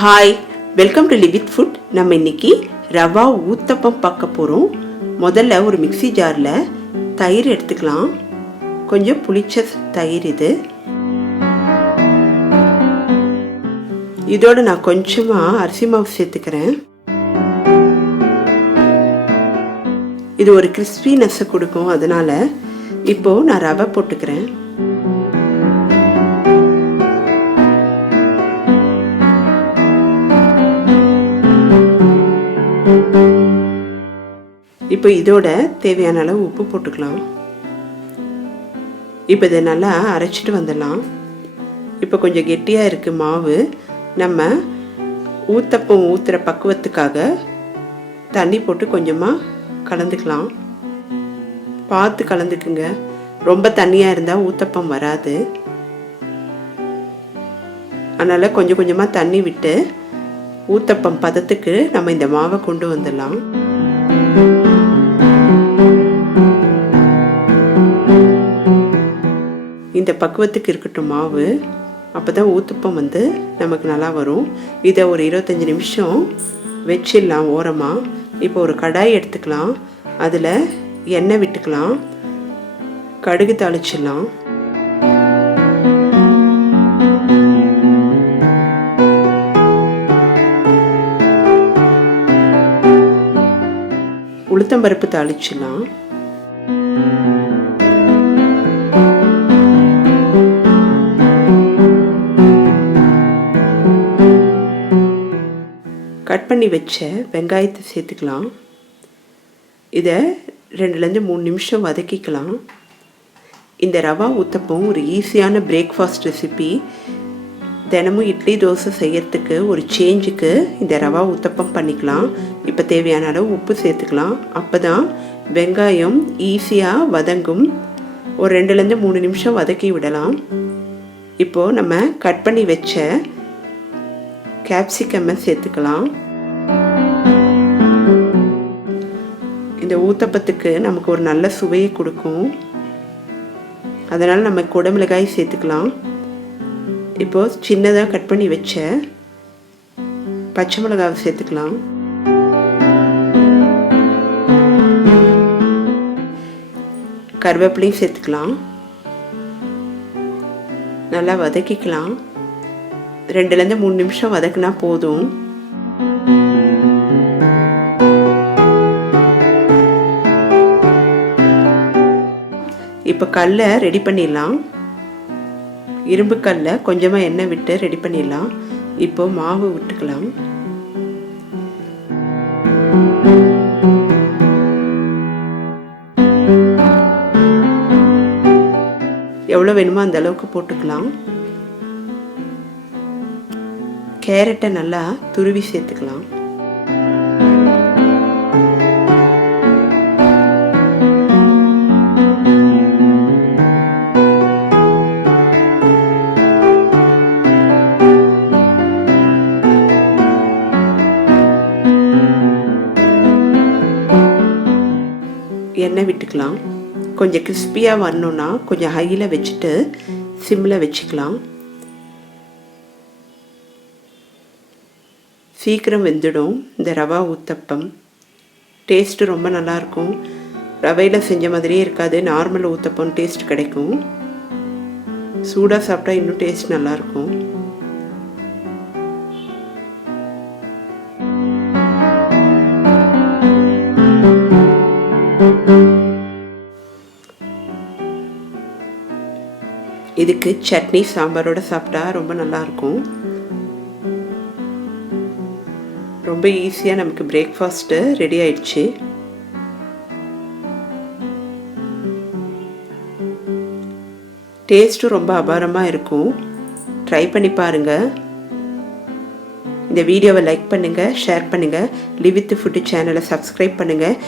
Hi, welcome to live with food. நம்ம இன்னைக்கு ரவா ஊத்தப்பம் பார்க்க போகிறோம். முதல்ல ஒரு மிக்ஸி ஜாரில் தயிர் எடுத்துக்கலாம். கொஞ்சம் புளிச்ச தயிர் இது. இதோட நான் கொஞ்சமாக அரிசி மாவு சேர்த்துக்கிறேன். இது ஒரு கிறிஸ்பினஸ்ஸை கொடுக்கும், அதனால இப்போது நான் ரவை போட்டுக்கிறேன். இப்போ இதோட தேவையான அளவு உப்பு போட்டுக்கலாம். இப்போ இதை நல்லா அரைச்சிட்டு வந்துடலாம். இப்போ கொஞ்சம் கெட்டியாக இருக்குது மாவு. நம்ம ஊத்தப்பம் ஊற்றுற பக்குவத்துக்காக தண்ணி போட்டு கொஞ்சமாக கலந்துக்கலாம். பார்த்து கலந்துக்குங்க, ரொம்ப தண்ணியாக இருந்தால் ஊத்தப்பம் வராது. அதனால் கொஞ்சம் கொஞ்சமாக தண்ணி விட்டு ஊத்தப்பம் பதத்துக்கு நம்ம இந்த மாவை கொண்டு வந்துடலாம். இந்த பக்குவத்துக்கு இருக்கட்டும் மாவு, அப்போ தான் ஊத்தப்பம் நமக்கு நல்லா வரும். இதை ஒரு 25 நிமிஷம் வச்சிடலாம் ஓரமாக. இப்போ ஒரு கடாய் எடுத்துக்கலாம். அதில் எண்ணெய் விட்டுக்கலாம். கடுகு தாளிச்சிடலாம். உளுத்தம்பருப்பு தாளிச்சிடலாம். கட் பண்ணி வச்ச வெங்காயத்தை சேர்த்துக்கலாம். இதை 2-3 நிமிஷம் வதக்கிக்கலாம். இந்த ரவா ஊத்தப்பம் ஒரு ஈஸியான பிரேக்ஃபாஸ்ட் ரெசிபி. தினமும் இட்லி தோசை செய்யறதுக்கு ஒரு சேஞ்சுக்கு இந்த ரவா ஊத்தப்பம் பண்ணிக்கலாம். இப்போ தேவையான அளவு உப்பு சேர்த்துக்கலாம். அப்போ தான் வெங்காயம் ஈஸியாக வதங்கும். ஒரு 2-3 நிமிஷம் வதக்கி விடலாம். இப்போது நம்ம கட் பண்ணி வச்ச கேப்சிகம்மை சேர்த்துக்கலாம். இந்த ஊத்தப்பத்துக்கு நமக்கு ஒரு நல்ல சுவையை கொடுக்கும். அதனால் நம்ம குடமிளகாய் சேர்த்துக்கலாம். இப்போது சின்னதாக கட் பண்ணி வச்ச பச்சை மிளகாவை சேர்த்துக்கலாம். கருவேப்பிலையும் சேர்த்துக்கலாம். நல்லா வதக்கிக்கலாம். 2-3 நிமிஷம் வதக்குனா போதும். இப்போ கல்லை ரெடி பண்ணிடலாம். இரும்பு கல்லை கொஞ்சமாக எண்ணெய் விட்டு ரெடி பண்ணிடலாம். இப்போ மாவு விட்டுக்கலாம். எவ்வளோ வேணுமோ அந்த அளவுக்கு போட்டுக்கலாம். கேரட்டை நல்லா துருவி சேர்த்துக்கலாம். எண்ணெய் விட்டுக்கலாம். கொஞ்சம் கிறிஸ்பியாக வரணுன்னா கொஞ்சம் ஹையில் வச்சுட்டு சிம்மில் வச்சுக்கலாம். சீக்கிரம் வெந்துடும் இந்த ரவா ஊத்தப்பம். டேஸ்ட்டு ரொம்ப நல்லாயிருக்கும். ரவையில் செஞ்ச மாதிரியே இருக்காது. நார்மல் ஊத்தப்பம் டேஸ்ட் கிடைக்கும். சூடாக சாப்பிட்டா இன்னும் டேஸ்ட் நல்லாயிருக்கும். இதுக்கு சட்னி சாம்பாரோட சாப்பிட்டா ரொம்ப நல்லாயிருக்கும். ரொம்ப ஈஸியாக நமக்கு பிரேக்ஃபாஸ்ட்டு ரெடி ஆயிடுச்சு. டேஸ்ட்டும் ரொம்ப அபாரமாக இருக்கும். ட்ரை பண்ணி பாருங்கள். இந்த வீடியோவை லைக் பண்ணுங்கள், ஷேர் பண்ணுங்கள். லிவ் வித் ஃபுட் சேனலை சப்ஸ்கிரைப் பண்ணுங்கள்.